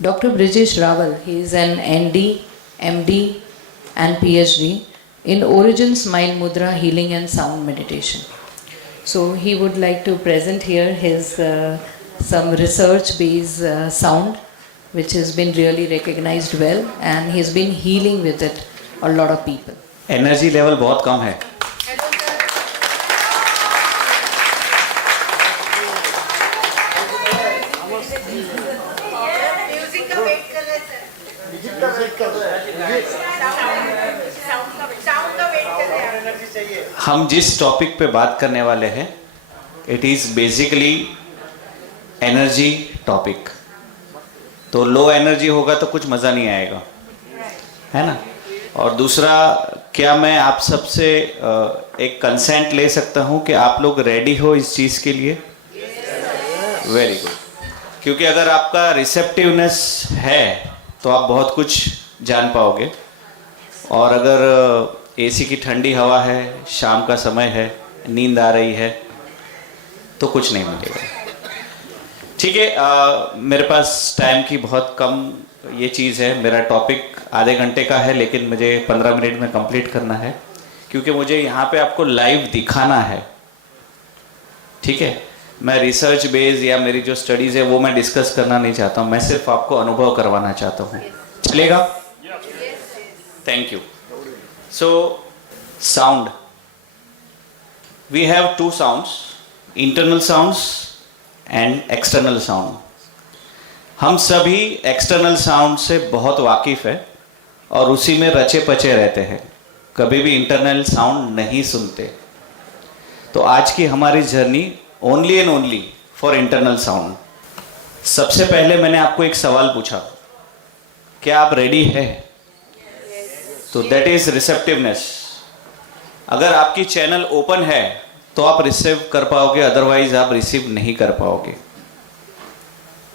Dr. Brijesh Rawal, he is an ND, MD and PhD in Origin Smile Mudra Healing and Sound Meditation. So he would like to present here his some research-based sound which has been really recognized well, and he's been healing with it a lot of people. Energy level बहुत कम है. हम जिस topic पे बात करने वाले हैं, it is basically energy topic. तो लो एनर्जी होगा तो कुछ मज़ा नहीं आएगा, है ना. और दूसरा, क्या मैं आप सबसे एक कंसेंट ले सकता हूं कि आप लोग रेडी हो इस चीज़ के लिए? Very good. क्योंकि अगर आपका रिसेप्टिवनेस है तो आप बहुत कुछ जान पाओगे. और अगर एसी की ठंडी हवा है, शाम का समय है, नींद आ रही है, तो कुछ नहीं मिलेगा. ठीक है. मेरे पास टाइम की बहुत कम ये चीज़ है. मेरा टॉपिक आधे घंटे का है, लेकिन मुझे 15 मिनट में कंप्लीट करना है, क्योंकि मुझे यहाँ पे आपको लाइव दिखाना है. ठीक है. मैं रिसर्च बेस या मेरी जो स्टडीज़ है वो मैं डिस्कस करना नहीं चाहता हूँ. मैं सिर्फ आपको अनुभव करवाना चाहता हूँ. चलेगा? Thank you. So, sound. We have two sounds, internal sounds and external sound. हम सभी external sound से बहुत वाकिफ़ है और उसी में रचे पचे रहते हैं. कभी भी internal sound नहीं सुनते. तो आज की हमारी journey only and only for internal sound. सबसे पहले मैंने आपको एक सवाल पूछा, क्या आप रेडी है? तो दैट इज रिसेप्टिवनेस. अगर आपकी चैनल ओपन है तो आप रिसीव कर पाओगे, अदरवाइज आप रिसीव नहीं कर पाओगे.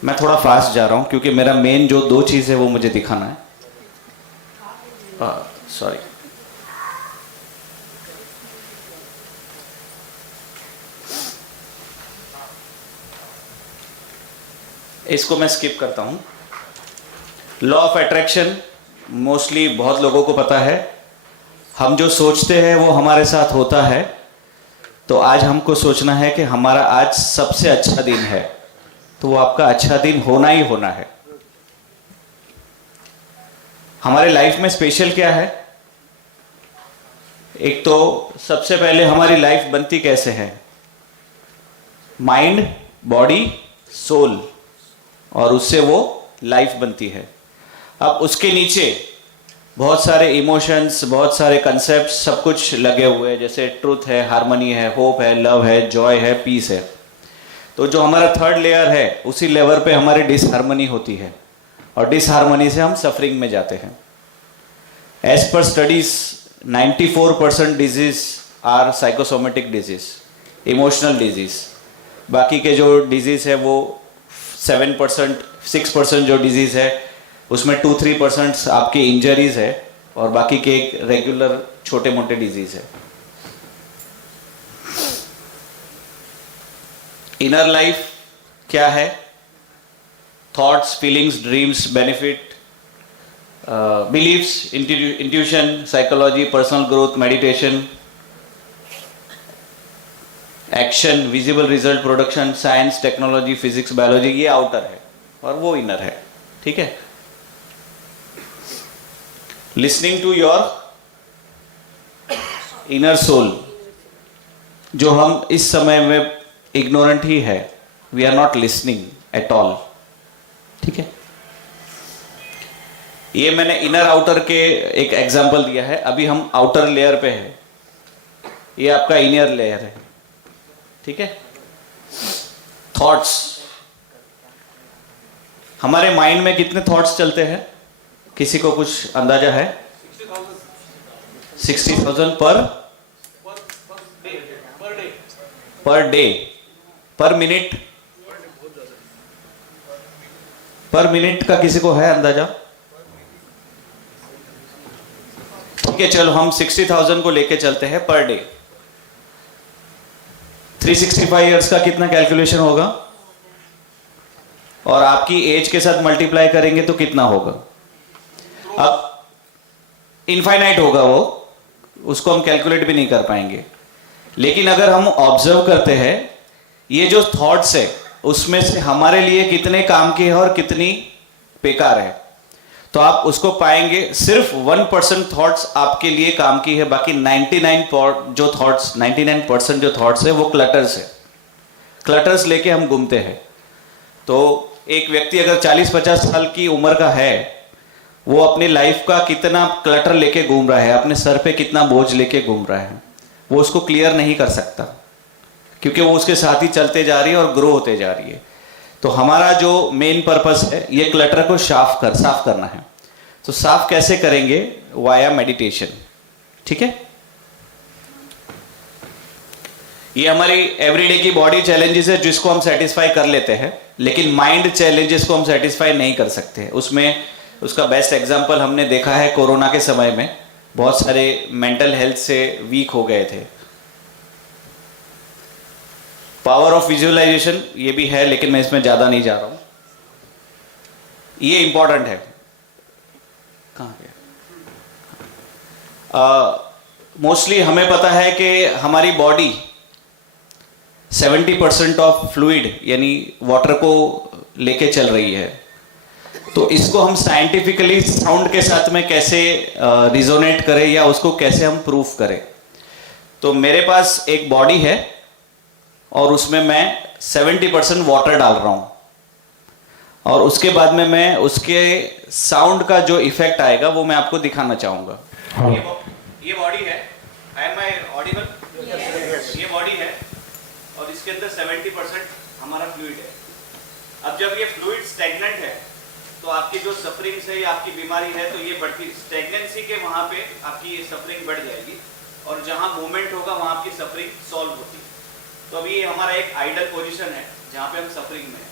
मैं थोड़ा फास्ट जा रहा हूं क्योंकि मेरा मेन जो दो चीज़ है वो मुझे दिखाना है. सॉरी. इसको मैं स्किप करता हूं. लॉ ऑफ अट्रैक्शन मोस्टली बहुत लोगों को पता है. हम जो सोचते हैं वो हमारे साथ होता है. तो आज हमको सोचना है कि हमारा आज सबसे अच्छा दिन है, तो वो आपका अच्छा दिन होना ही होना है. हमारे लाइफ में स्पेशल क्या है? एक तो सबसे पहले हमारी लाइफ बनती कैसे है? माइंड, बॉडी, सोल, और उससे वो लाइफ बनती है. अब उसके नीचे बहुत सारे इमोशंस, बहुत सारे कंसेप्ट, सब कुछ लगे हुए हैं. जैसे ट्रूथ है, हार्मनी है, होप है, लव है, जॉय है, पीस है. तो जो हमारा थर्ड लेयर है, उसी लेवल पे हमारी डिसहार्मनी होती है, और डिसहार्मनी से हम सफरिंग में जाते हैं. As per studies 94% disease are psychosomatic disease, emotional disease. बाकी के जो डिजीज है वो 7%, 6% जो डिजीज है उसमें 2-3% आपकी इंजरीज है, और बाकी के एक रेगुलर छोटे मोटे डिजीज है. इनर लाइफ क्या है? Thoughts, feelings, dreams, benefit, believes, intuition, psychology, personal growth, meditation, action, visible result, production, science, technology, physics, biology. ये आउटर है और वो इनर है. ठीक है. Listening to your inner soul, जो हम इस समय में इग्नोरेंट ही है. We are not listening at all. ठीक है. ये मैंने इनर आउटर के एक एग्जांपल दिया है. अभी हम आउटर लेयर पे है. ये आपका इनर लेयर है. ठीक है. थॉट्स, हमारे माइंड में कितने थॉट्स चलते हैं? किसी को कुछ अंदाजा है? 60,000 पर डे, पर मिनट का किसी को है अंदाजा? ठीक है, चलो हम 60,000 को लेके चलते हैं पर डे. 365 ईयर्स का कितना कैलकुलेशन होगा? और आपकी एज के साथ मल्टीप्लाई करेंगे तो कितना होगा? अब इनफाइनाइट होगा वो, उसको हम कैलकुलेट भी नहीं कर पाएंगे। लेकिन अगर हम ऑब्जर्व करते हैं ये जो थॉट्स है उसमें से हमारे लिए कितने काम के हैं और कितनी बेकार है, तो आप उसको पाएंगे सिर्फ 1% थॉट्स आपके लिए काम की है, बाकी 99% जो थॉट्स है वो क्लटर्स है। क्लटर्स लेके हम घूमते हैं। तो एक व्यक्ति अगर 40-50 साल की उम्र का है, वो अपनी लाइफ का कितना क्लटर लेके घूम रहा है, अपने सर पे कितना बोझ लेके घूम रहा है, वो उसको क्लियर नहीं कर सकता, क्योंकि वो उसके साथ ही चलते जा रही है और ग्रो होते जा रही है। तो हमारा जो मेन पर्पस है ये क्लटर को साफ करना है। तो साफ कैसे करेंगे? Via meditation. ठीक है, ये हमारी एवरीडे की बॉडी चैलेंजेस है जिसको हम सेटिस्फाई कर लेते हैं, लेकिन माइंड चैलेंजेस को हम सेटिस्फाई नहीं कर सकते। उसमें उसका बेस्ट एग्जांपल हमने देखा है कोरोना के समय में, बहुत सारे मेंटल हेल्थ से वीक हो गए थे। पावर ऑफ विजुअलाइजेशन ये भी है, लेकिन मैं इसमें ज्यादा नहीं जा रहा हूं, ये इंपॉर्टेंट है। कहाँ गया? मोस्टली हमें पता है कि हमारी बॉडी 70% ऑफ फ्लूइड यानी वाटर को लेके चल रही है। तो इसको हम साइंटिफिकली साउंड के साथ में कैसे रिजोनेट करें या उसको कैसे हम प्रूफ करें? तो मेरे पास एक बॉडी है और उसमें मैं 70% वाटर डाल रहा हूं, और उसके बाद में मैं उसके साउंड का जो इफेक्ट आएगा वो मैं आपको दिखाना चाहूंगा। ये बॉडी है, एम आई ऑडिबल? ये बॉडी है और इसके अंदर 70% हमारा फ्लूइड है। अब जब ये फ्लूइड स्टैग्नेंट है तो आपकी जो सफरिंग्स है या आपकी बीमारी है तो ये बढ़ती, स्टैग्नेंसी के वहां पे आपकी ये सफरिंग बढ़ जाएगी, और जहां मूवमेंट होगा वहां आपकी सफरिंग सॉल्व होती है। तो अभी ये हमारा एक आइडल पोजीशन है जहां पे हम सफरिंग में हैं।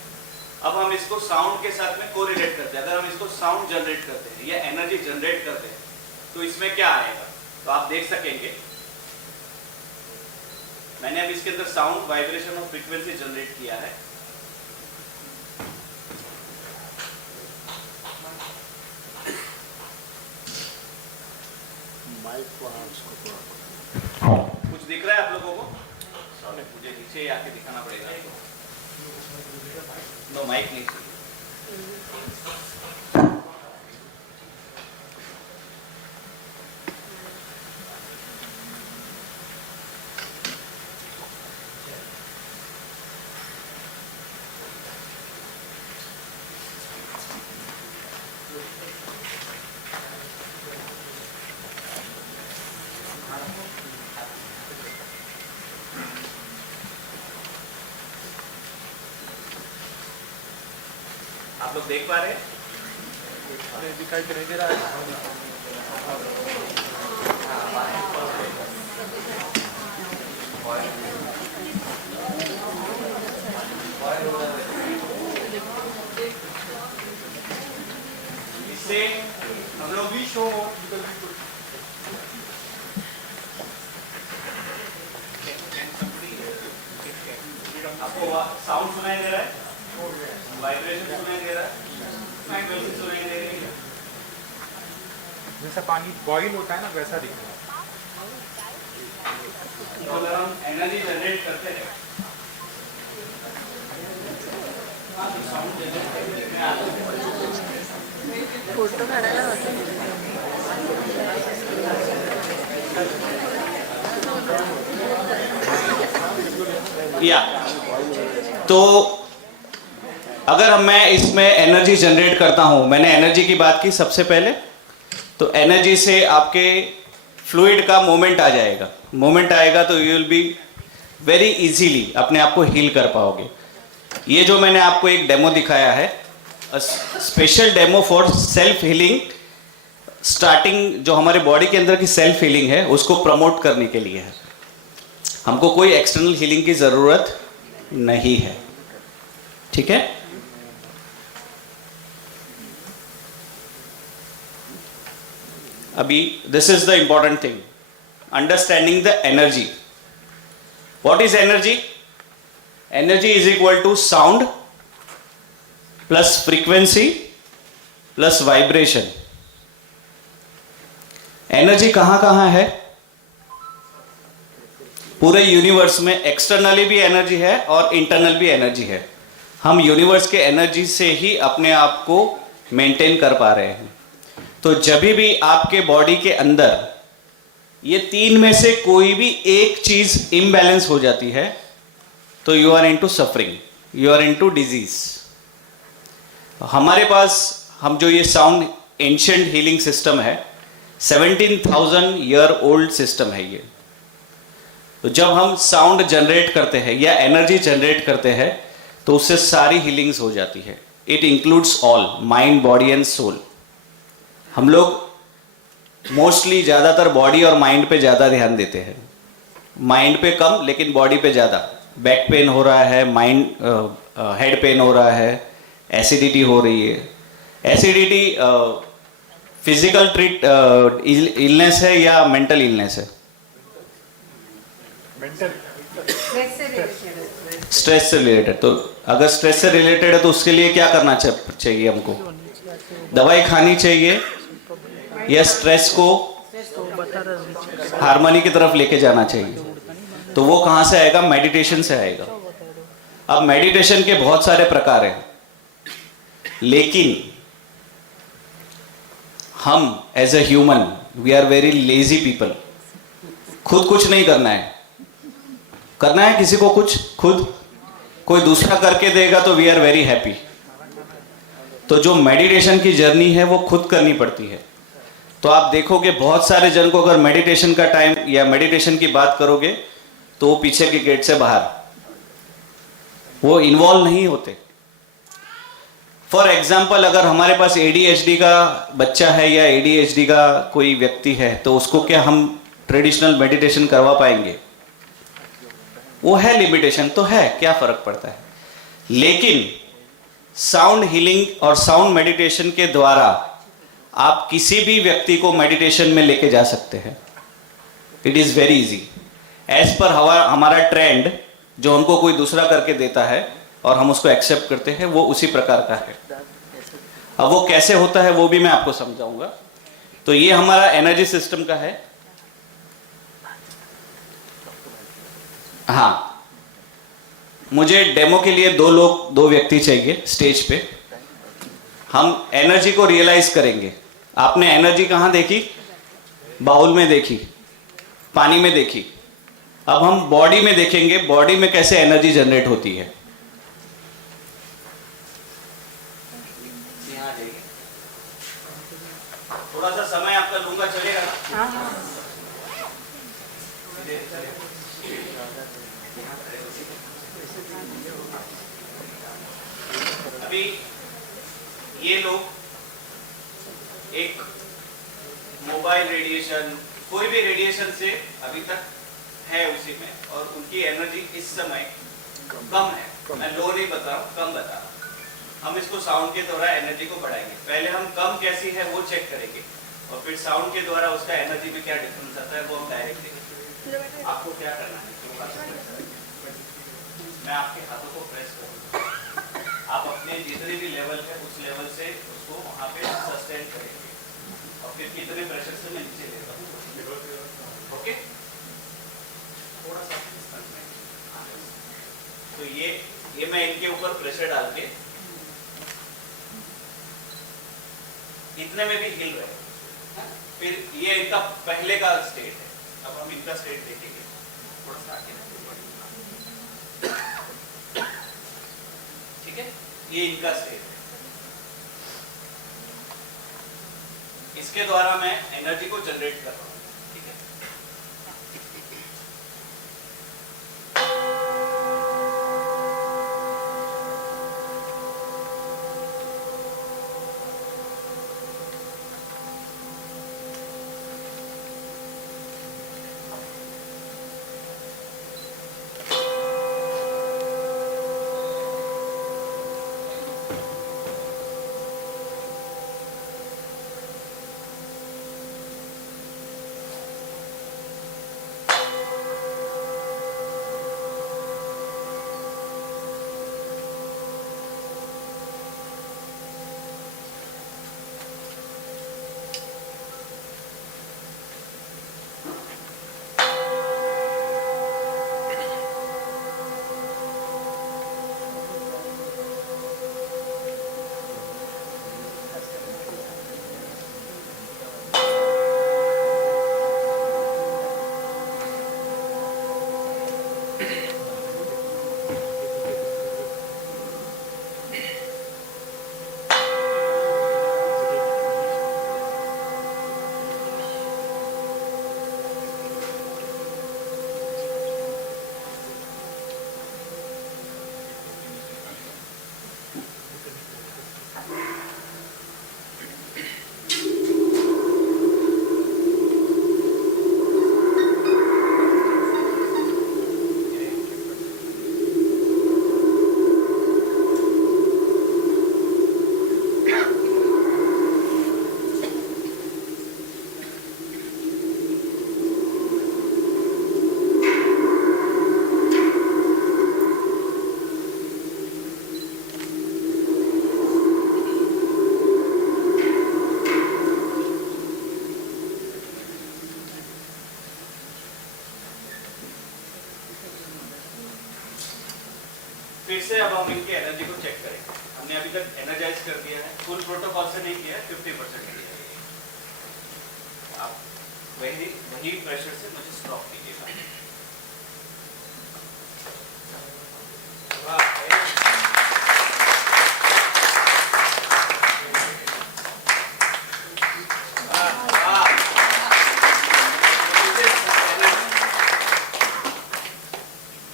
अब हम इसको साउंड के साथ में कोरिलेट करते हैं। अगर हम इसको साउंड जनरेट करते हैं या एनर्जी जनरेट करते हैं तो इसमें क्या आएगा? तो आप देख सकेंगे मैंने अब इसके अंदर साउंड, वाइब्रेशन और फ्रीक्वेंसी जनरेट किया है। कुछ दिख रहा है आप लोगों को? मुझे नीचे आके दिखाना पड़ेगा। नो माइक नहीं चाहिए। आप लोग देख पा रहे हैं? दिखाई तो नहीं दे रहा है। इससे हम लोग भी शो हो। आपको साउंड सुनाई दे रहा है? वाइब्रेशन सुनाई दे रहा है? फ्रीक्वेंसी सुनाई दे रही है? जैसा पानी बॉईल होता है ना वैसा दिख रहा है। तो अगर हम एनर्जी जनरेट करते हैं तो साउंड जनरेट करने में आता है। फोटो काढायला होतं या तो अगर मैं इसमें एनर्जी जनरेट करता हूं, मैंने एनर्जी की बात की सबसे पहले, तो एनर्जी से आपके फ्लूइड का मूवमेंट आ जाएगा। मूवमेंट आएगा तो you will be very easily अपने आप को हील कर पाओगे। ये जो मैंने आपको एक डेमो दिखाया है, special demo for self healing, starting जो हमारे बॉडी के अंदर की सेल्फ हीलिंग है उसको प्रमोट करने के लिए है। हमको कोई एक्सटर्नल हीलिंग की जरूरत नहीं है। ठीक है, अभी this is the important thing, understanding the energy. What is energy? Energy is equal to sound plus frequency plus vibration. Energy कहां कहां है? पूरे यूनिवर्स में एक्सटर्नली भी एनर्जी है और इंटरनल भी एनर्जी है। हम यूनिवर्स के एनर्जी से ही अपने आप को मेंटेन कर पा रहे हैं। तो जब भी आपके बॉडी के अंदर ये तीन में से कोई भी एक चीज इम्बैलेंस हो जाती है तो you are into suffering, you are into disease. हमारे पास हम जो ये साउंड एंशिएंट हीलिंग सिस्टम है, 17,000 ईयर ओल्ड सिस्टम है ये। तो जब हम साउंड जनरेट करते हैं या एनर्जी जनरेट करते हैं तो उससे सारी हीलिंग्स हो जाती है। It includes all, mind, body and soul. हम लोग मोस्टली ज़्यादातर बॉडी और माइंड पे ज़्यादा ध्यान देते हैं, माइंड पे कम लेकिन बॉडी पे ज़्यादा। बैक पेन हो रहा है, माइंड हेड पेन हो रहा है, एसिडिटी हो रही है। एसिडिटी फिजिकल इलनेस है या मेंटल इलनेस है? स्ट्रेस से रिलेटेड। तो अगर स्ट्रेस से रिलेटेड है तो उसके लिए क्या करना चाहिए हमको? दवाई खानी चाहिए या स्ट्रेस को हार्मनी की तरफ लेके जाना चाहिए? तो वो कहां से आएगा? मेडिटेशन से आएगा। अब मेडिटेशन के बहुत सारे प्रकार हैं, लेकिन हम as a human we are very lazy people. खुद कुछ नहीं करना है। करना है किसी को कुछ? खुद कोई दूसरा करके देगा तो वी आर वेरी हैप्पी। तो जो मेडिटेशन की जर्नी है वो खुद करनी पड़ती है। तो आप देखोगे बहुत सारे जन को अगर मेडिटेशन का टाइम या मेडिटेशन की बात करोगे तो वो पीछे के गेट से बाहर, वो इन्वॉल्व नहीं होते। फॉर एग्जाम्पल, अगर हमारे पास एडीएचडी का बच्चा है या एडीएचडी का कोई व्यक्ति है तो उसको क्या हम ट्रेडिशनल मेडिटेशन करवा पाएंगे? वो है, लिमिटेशन तो है, क्या फर्क पड़ता है। लेकिन साउंड हीलिंग और साउंड मेडिटेशन के द्वारा आप किसी भी व्यक्ति को मेडिटेशन में लेके जा सकते हैं। It is very easy. As पर हमारा ट्रेंड जो हमको कोई दूसरा करके देता है और हम उसको एक्सेप्ट करते हैं, वो उसी प्रकार का है। अब वो कैसे होता है वो भी मैं आपको समझाऊंगा। तो ये हमारा एनर्जी सिस्टम का है। हाँ, मुझे डेमो के लिए दो व्यक्ति चाहिए स्टेज पे। हम एनर्जी को रियलाइज करेंगे। आपने एनर्जी कहां देखी? बाउल में देखी, पानी में देखी। अब हम बॉडी में देखेंगे, बॉडी में कैसे एनर्जी जनरेट होती है। यहाँ जाइए, थोड़ा सा समय आपका लूंगा, चलेगा ना? अभी ये लोग एक मोबाइल रेडिएशन, कोई भी रेडिएशन से अभी तक है उसी में, और उनकी एनर्जी इस समय कम है। मैं लो नहीं बता रहा हूँ, कम बता रहा हूँ। हम इसको साउंड के द्वारा एनर्जी को बढ़ाएंगे। पहले हम कम कैसी है वो चेक करेंगे और फिर साउंड के द्वारा उसका एनर्जी में क्या डिफरेंस आता है वो हम डायरेक्ट देखेंगे। आपको क्या करना है? मैं आपके हाथों को प्रेस करूँगा। आप अपने जितने भी लेवल है उस लेवल से उसको वहाँ पे सस्टेन करेंगे और फिर कितने प्रेशर से मैं नीचे लेता हूँ। ओके, थोड़ा सा तो ये मैं इनके ऊपर प्रेशर डाल के इतने में भी हिल रहे हैं। फिर ये इनका पहले का स्टेट है। अब हम इनका स्टेट देखेंगे थोड़ा सा आगे। ठीक है, ये इनका स्टेट है। इसके द्वारा मैं एनर्जी को जनरेट कर रहा हूं। ठीक है, प्रोटोकॉल से नहीं किया है, 50% किया है। आप वही प्रेशर से मुझे स्टॉप कीजिएगा।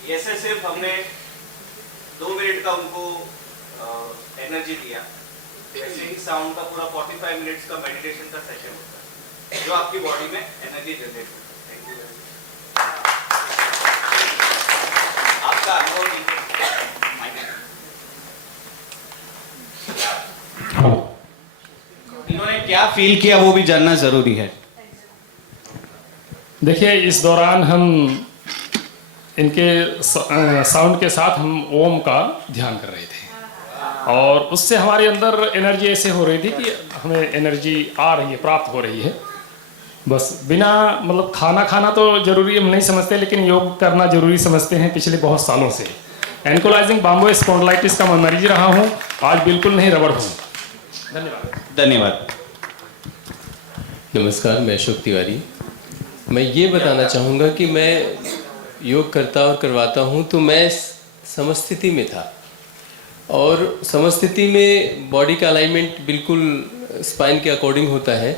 ऐसे सिर्फ हमने 2 मिनट का उनको एनर्जी दिया। ऐसे ही साउंड का पूरा 45 मिनट्स का मेडिटेशन का सेशन होता है जो आपकी बॉडी में एनर्जी जनरेट करता है। Thank you very much. आपका अनुभव इन्होंने क्या फील किया वो भी जानना जरूरी है। देखिए, इस दौरान हम इनके साउंड के साथ हम ओम का ध्यान कर रहे थे और उससे हमारे अंदर एनर्जी ऐसे हो रही थी कि हमें एनर्जी आ रही है, प्राप्त हो रही है। बस बिना मतलब खाना तो जरूरी हम नहीं समझते, लेकिन योग करना जरूरी समझते हैं पिछले बहुत सालों से। एंकोलाइजिंग बाम्बो स्पॉन्डिलाइटिस का मैं मरीज रहा हूँ, आज बिल्कुल नहीं रबड़ हूँ। धन्यवाद। धन्यवाद। नमस्कार, मैं अशोक तिवारी। मैं ये बताना चाहूँगा कि मैं योग करता और करवाता हूँ तो मैं समस्थिति में था और समस्थिति में बॉडी का अलाइनमेंट बिल्कुल स्पाइन के अकॉर्डिंग होता है।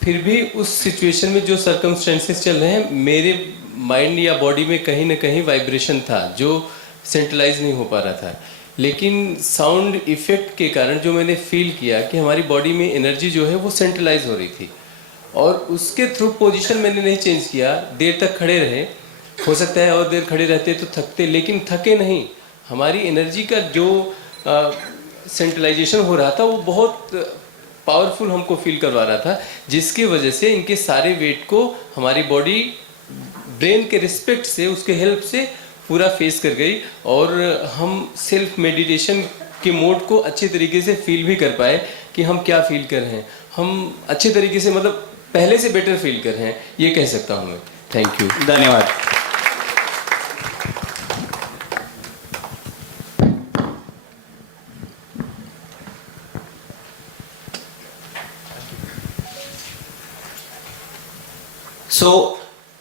फिर भी उस सिचुएशन में जो सर्कमस्टेंसेस चल रहे हैं, मेरे माइंड या बॉडी में कहीं ना कहीं वाइब्रेशन था जो सेंट्रलाइज नहीं हो पा रहा था। लेकिन साउंड इफेक्ट के कारण जो मैंने फील किया कि हमारी बॉडी में एनर्जी जो है वो सेंट्रलाइज हो रही थी और उसके थ्रू पोजीशन मैंने नहीं चेंज किया, देर तक खड़े रहे। हो सकता है और देर खड़े रहते तो थकते, लेकिन थके नहीं। हमारी एनर्जी का जो सेंट्रलाइजेशन हो रहा था वो बहुत पावरफुल हमको फील करवा रहा था, जिसकी वजह से इनके सारे वेट को हमारी बॉडी ब्रेन के रिस्पेक्ट से, उसके हेल्प से पूरा फेस कर गई और हम सेल्फ मेडिटेशन के मोड को अच्छे तरीके से फील भी कर पाए कि हम क्या फील कर रहे हैं। हम अच्छे तरीके से, मतलब पहले से बेटर फील कर रहे हैं, ये कह सकता हूँ मैं। Thank you. धन्यवाद।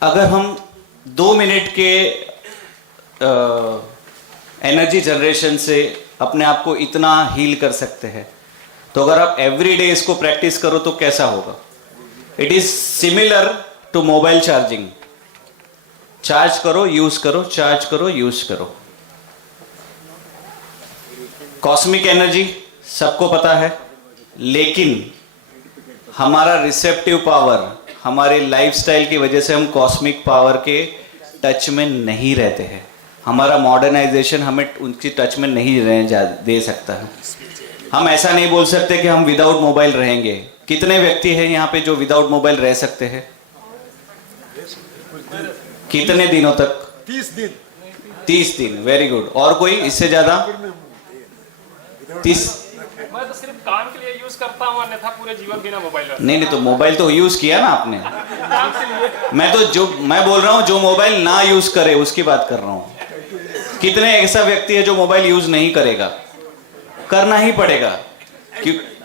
अगर हम 2 मिनट के एनर्जी जनरेशन से अपने आप को इतना हील कर सकते हैं, तो अगर आप एवरी डे इसको प्रैक्टिस करो तो कैसा होगा? It is similar to mobile charging. Charge करो, यूज करो, चार्ज करो, यूज करो। कॉस्मिक एनर्जी सबको पता है, लेकिन हमारा रिसेप्टिव पावर, हमारे लाइफस्टाइल की वजह से हम कॉस्मिक पावर के टच में नहीं रहते हैं। हमारा मॉडर्नाइजेशन हमें उनकी टच में नहीं दे सकता है। हम ऐसा नहीं बोल सकते कि हम विदाउट मोबाइल रहेंगे। कितने व्यक्ति हैं यहाँ पे जो विदाउट मोबाइल रह सकते हैं? कितने दिनों तक? 30 दिन। 30 दिन, वेरी गुड। और कोई इससे ज्यादा? 30। मैं तो सिर्फ काम के लिए यूज करता हूँ, अन्यथा पूरे जीवन बिना मोबाइल रहता हूं। नहीं, तो मोबाइल तो यूज किया ना आपने। काम के लिए। मैं बोल रहा हूँ जो मोबाइल ना यूज करे उसकी बात कर रहा हूँ। कितने ऐसा व्यक्ति है जो मोबाइल यूज नहीं करेगा? करना ही पड़ेगा,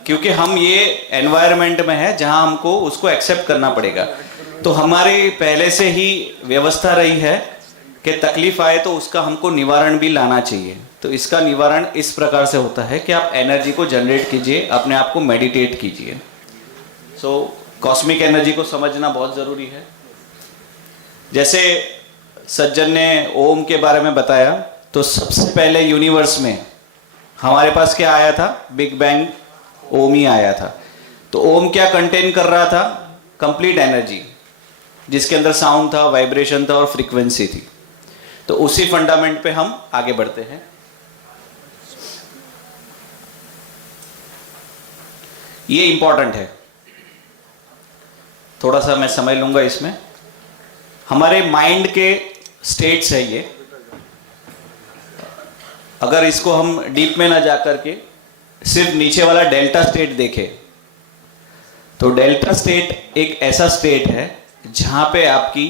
क्योंकि हम ये एनवायरनमेंट में है जहां हमको उसको एक्सेप्ट करना पड़ेगा। तो हमारी पहले से ही व्यवस्था रही है कि तकलीफ आए तो उसका हमको निवारण भी लाना चाहिए। तो इसका निवारण इस प्रकार से होता है कि आप एनर्जी को जनरेट कीजिए, अपने आप को मेडिटेट कीजिए। सो कॉस्मिक एनर्जी को समझना बहुत ज़रूरी है। जैसे सज्जन ने ओम के बारे में बताया, तो सबसे पहले यूनिवर्स में हमारे पास क्या आया था? बिग बैंग ओम ही आया था। तो ओम क्या कंटेन कर रहा था? कंप्लीट एनर्जी, जिसके अंदर साउंड था, वाइब्रेशन था और फ्रीक्वेंसी थी। तो उसी फंडामेंट पे हम आगे बढ़ते हैं। ये इंपॉर्टेंट है, थोड़ा सा मैं समझ लूंगा इसमें। हमारे माइंड के स्टेट्स है ये। अगर इसको हम डीप में ना जाकर के सिर्फ नीचे वाला डेल्टा स्टेट देखें, तो डेल्टा स्टेट एक ऐसा स्टेट है जहां पे आपकी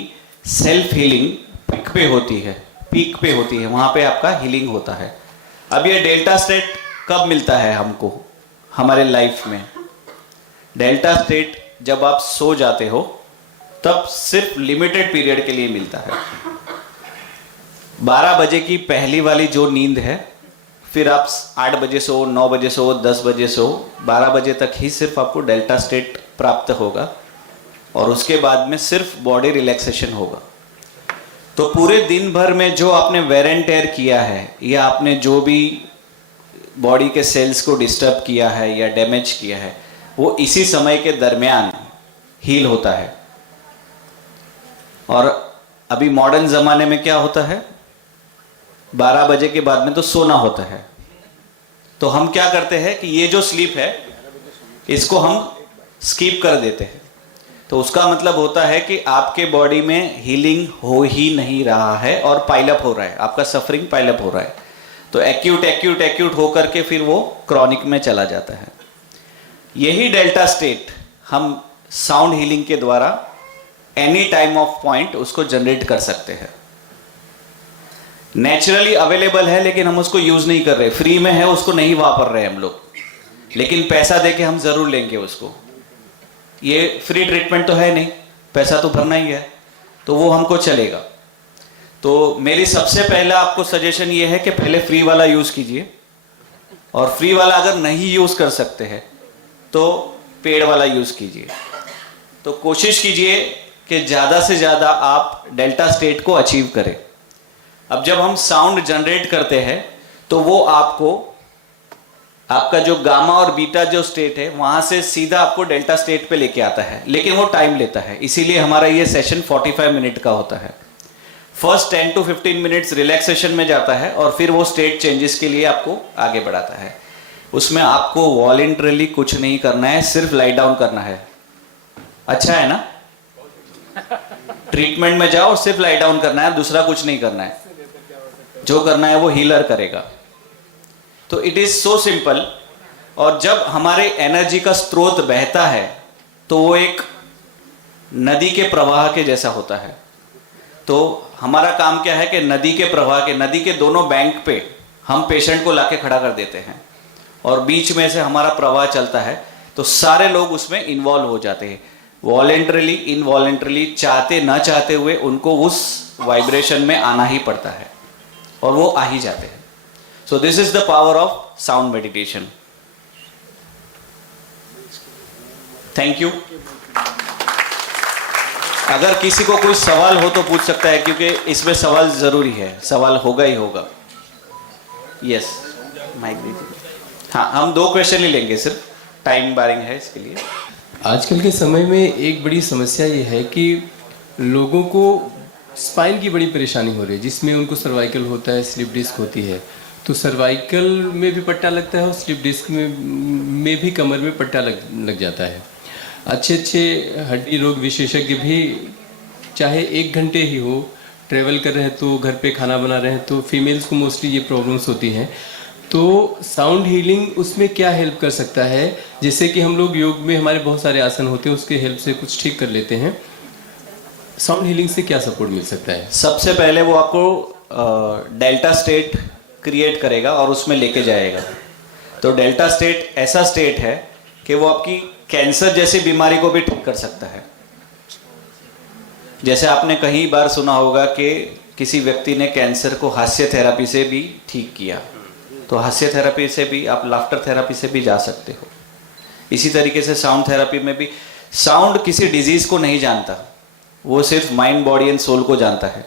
सेल्फ हीलिंग पीक पे होती है, पीक पे होती है, वहां पे आपका हीलिंग होता है। अब ये डेल्टा स्टेट कब मिलता है हमको? हमारे लाइफ में। डेल्टा स्टेट जब आप सो जाते हो तब सिर्फ लिमिटेड पीरियड के लिए मिलता है। 12 बजे की पहली वाली जो नींद है, फिर आप 8 बजे सो, 9 बजे सो, 10 बजे सो, 12 बजे तक ही सिर्फ आपको डेल्टा स्टेट प्राप्त होगा और उसके बाद में सिर्फ बॉडी रिलैक्सेशन होगा। तो पूरे दिन भर में जो आपने वेर एंड टेयर किया है या आपने जो भी बॉडी के सेल्स को डिस्टर्ब किया है या डैमेज किया है, वो इसी समय के दरमियान हील होता है। और अभी मॉडर्न ज़माने में क्या होता है, 12 बजे के बाद में तो सोना होता है। तो हम क्या करते हैं कि ये जो स्लीप है इसको हम स्किप कर देते हैं। तो उसका मतलब होता है कि आपके बॉडी में हीलिंग हो ही नहीं रहा है और पाइलअप हो रहा है, आपका सफरिंग पाइलअप हो रहा है। तो एक्यूट एक्यूट एक्यूट होकर के फिर वो क्रॉनिक में चला जाता है। यही डेल्टा स्टेट हम साउंड हीलिंग के द्वारा एनी टाइम ऑफ पॉइंट उसको जनरेट कर सकते हैं। नेचुरली अवेलेबल है लेकिन हम उसको यूज नहीं कर रहे, फ्री में है उसको नहीं वापर रहे हम लोग, लेकिन पैसा देके हम जरूर लेंगे उसको। ये फ्री ट्रीटमेंट तो है नहीं, पैसा तो भरना ही है, तो वो हमको चलेगा। तो मेरी सबसे पहला आपको सजेशन ये है कि पहले फ्री वाला यूज कीजिए, और फ्री वाला अगर नहीं यूज कर सकते हैं तो पेड वाला यूज कीजिए। तो कोशिश कीजिए कि ज़्यादा से ज़्यादा आप डेल्टा स्टेट को अचीव करें। अब जब हम साउंड जनरेट करते हैं तो वो आपको आपका जो गामा और बीटा जो स्टेट है वहां से सीधा आपको डेल्टा स्टेट पे लेके आता है, लेकिन वो टाइम लेता है। इसीलिए हमारा ये सेशन 45 मिनट का होता है। फर्स्ट 10 to 15 मिनट्स रिलैक्सेशन में जाता है और फिर वो स्टेट चेंजेस के लिए आपको आगे बढ़ाता है। उसमें आपको वॉलंटरली कुछ नहीं करना है, सिर्फ लाई डाउन करना है। अच्छा है ना? ट्रीटमेंट में जाओ और सिर्फ लाई डाउन करना है, दूसरा कुछ नहीं करना है। जो करना है वो हीलर करेगा। तो इट इज सो सिंपल। और जब हमारे एनर्जी का स्रोत बहता है तो वो एक नदी के प्रवाह के जैसा होता है। तो हमारा काम क्या है कि नदी के प्रवाह के, नदी के दोनों बैंक पे हम पेशेंट को लाके खड़ा कर देते हैं और बीच में से हमारा प्रवाह चलता है। तो सारे लोग उसमें इन्वॉल्व हो जाते हैं, वॉलेंटरली इनवॉलेंटरली, चाहते ना चाहते हुए उनको उस वाइब्रेशन में आना ही पड़ता है और वो आ ही जाते हैं। So this is the power of sound meditation. Thank you. अगर किसी को कोई सवाल हो तो पूछ सकता है, क्योंकि इसमें सवाल जरूरी है, सवाल होगा ही होगा। यस, माइक दीजिए। हाँ, हम 2 क्वेश्चन ही लेंगे, सिर्फ टाइम बारिंग है इसके लिए। आजकल के समय में एक बड़ी समस्या ये है कि लोगों को स्पाइन की बड़ी परेशानी हो रही है, जिसमें उनको सर्वाइकल होता है, स्लिप डिस्क होती है। तो सर्वाइकल में भी पट्टा लगता है और स्लिप डिस्क में भी कमर में पट्टा लग जाता है। अच्छे हड्डी रोग विशेषज्ञ भी चाहे 1 घंटे ही हो, ट्रैवल कर रहे हैं तो, घर पे खाना बना रहे हैं तो, फीमेल्स को मोस्टली ये प्रॉब्लम्स होती हैं। तो साउंड हीलिंग उसमें क्या हेल्प कर सकता है? जैसे कि हम लोग योग में हमारे बहुत सारे आसन होते हैं, उसके हेल्प से कुछ ठीक कर लेते हैं। साउंड हीलिंग से क्या सपोर्ट मिल सकता है? सबसे पहले वो आपको डेल्टा स्टेट क्रिएट करेगा और उसमें लेके जाएगा। तो डेल्टा स्टेट ऐसा स्टेट है कि वो आपकी कैंसर जैसी बीमारी को भी ठीक कर सकता है। जैसे आपने कई बार सुना होगा कि किसी व्यक्ति ने कैंसर को हास्य थेरेपी से भी ठीक किया, तो हास्य थेरेपी से भी आप लाफ्टर थेरेपी से भी जा सकते हो। इसी तरीके से साउंड थेरेपी में भी, साउंड किसी डिजीज को नहीं जानता, वो सिर्फ माइंड बॉडी एंड सोल को जानता है।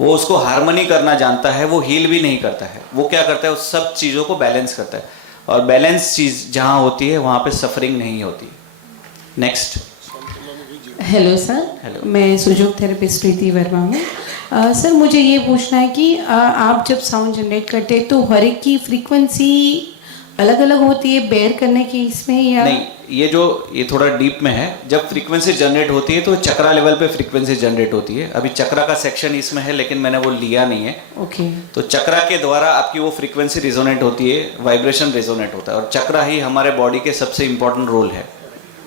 वो उसको हार्मनी करना जानता है, वो हील भी नहीं करता है। वो क्या करता है, उस सब चीज़ों को बैलेंस करता है, और बैलेंस चीज़ जहाँ होती है वहाँ पे सफरिंग नहीं होती। नेक्स्ट। हेलो सर, मैं सुजोग थेरेपिस्ट प्रीति वर्मा हूँ। सर, मुझे ये पूछना है कि आप जब साउंड जनरेट करते हैं तो हर एक की फ्रीक्वेंसी अलग अलग होती है बेयर करने की इसमें, या नहीं? ये थोड़ा डीप में है। जब फ्रीक्वेंसी जनरेट होती है तो चक्रा लेवल पे फ्रीक्वेंसी जनरेट होती है। अभी चक्रा का सेक्शन इसमें है लेकिन मैंने वो लिया नहीं है। ओके। तो चक्रा के द्वारा आपकी वो फ्रीक्वेंसी रिजोनेट होती है, वाइब्रेशन रिजोनेट होता है, और चक्रा ही हमारे बॉडी के सबसे इंपॉर्टेंट रोल है।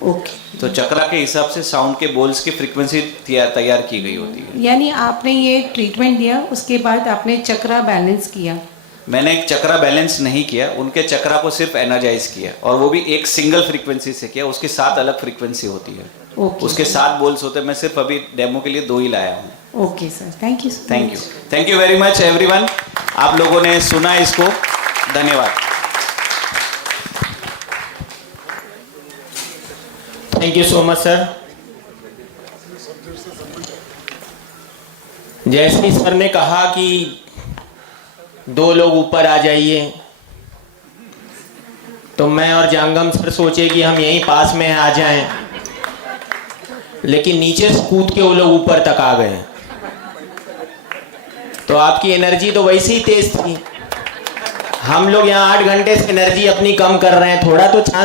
ओके। तो चक्रा के हिसाब से साउंड के बोल्स की फ्रीक्वेंसी तैयार की गई होती है। यानी आपने ये ट्रीटमेंट दिया, उसके बाद आपने चक्रा बैलेंस किया, मैंने एक चक्रा बैलेंस नहीं किया, उनके चक्रा को सिर्फ एनर्जाइज किया, और वो भी एक सिंगल फ्रीक्वेंसी से किया। उसके 7 अलग फ्रीक्वेंसी होती है, ओके उसके 7 बोल्स होते हैं। मैं सिर्फ अभी डेमो के लिए 2 ही लाया हूँ। Okay sir, thank you. Thank you very much everyone. आप लोगों ने सुना इसको, धन्यवाद। Thank you so much sir. जैसे ही सर ने कहा कि 2 लोग ऊपर आ जाइए, तो मैं और जांगम सर सोचे कि हम यहीं पास में आ जाएं, लेकिन नीचे से कूद के वो लोग ऊपर तक आ गए। तो आपकी एनर्जी तो वैसे ही तेज थी। हम लोग यहाँ 8 घंटे से एनर्जी अपनी कम कर रहे हैं, थोड़ा तो चांस